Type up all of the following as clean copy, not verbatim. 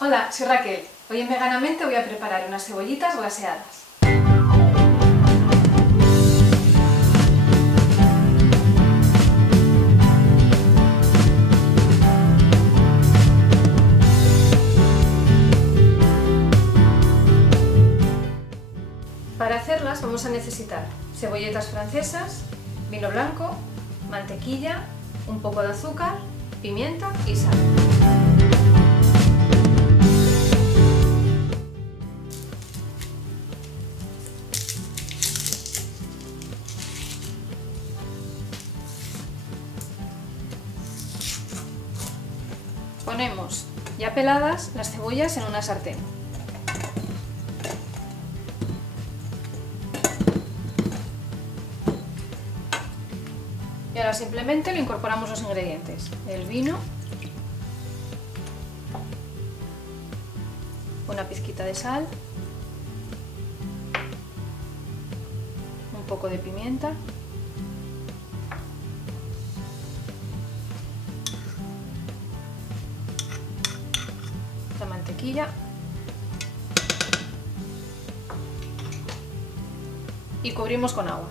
Hola, soy Raquel. Hoy en Veganamente voy a preparar unas cebollitas glaseadas. Para hacerlas vamos a necesitar cebolletas francesas, vino blanco, mantequilla, un poco de azúcar, pimienta y sal. Ponemos ya peladas las cebollas en una sartén. Y ahora simplemente le incorporamos los ingredientes: el vino, una pizquita de sal, un poco de pimienta, la mantequilla y cubrimos con agua.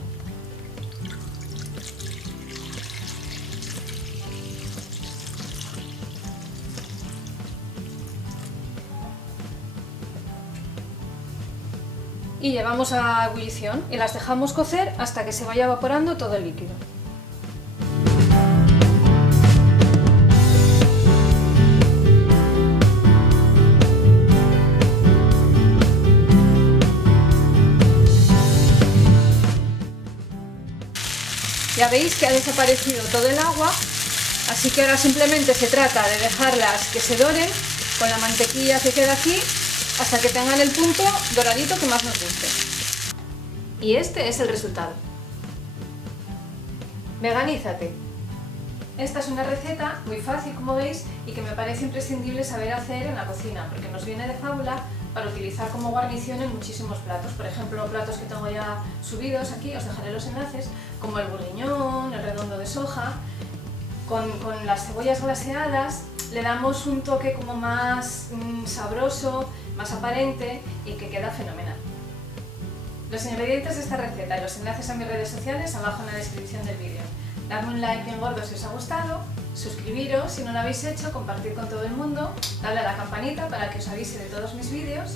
Y llevamos a ebullición y las dejamos cocer hasta que se vaya evaporando todo el líquido. Ya veis que ha desaparecido todo el agua, así que ahora simplemente se trata de dejarlas que se doren con la mantequilla que queda aquí hasta que tengan el punto doradito que más nos guste. Y este es el resultado. Veganízate. Esta es una receta muy fácil, como veis, y que me parece imprescindible saber hacer en la cocina, porque nos viene de fábula para utilizar como guarnición en muchísimos platos. Por ejemplo, platos que tengo ya subidos aquí, os dejaré los enlaces, como el bourguignon, el redondo de soja. Con las cebollas glaseadas le damos un toque como más sabroso, más aparente y que queda fenomenal. Los ingredientes de esta receta y los enlaces a mis redes sociales abajo en la descripción del vídeo. Dadme un like bien gordo si os ha gustado, suscribiros si no lo habéis hecho, compartir con todo el mundo, darle a la campanita para que os avise de todos mis vídeos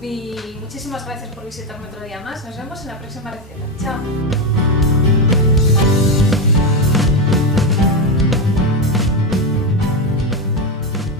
y muchísimas gracias por visitarme otro día más. Nos vemos en la próxima receta. ¡Chao!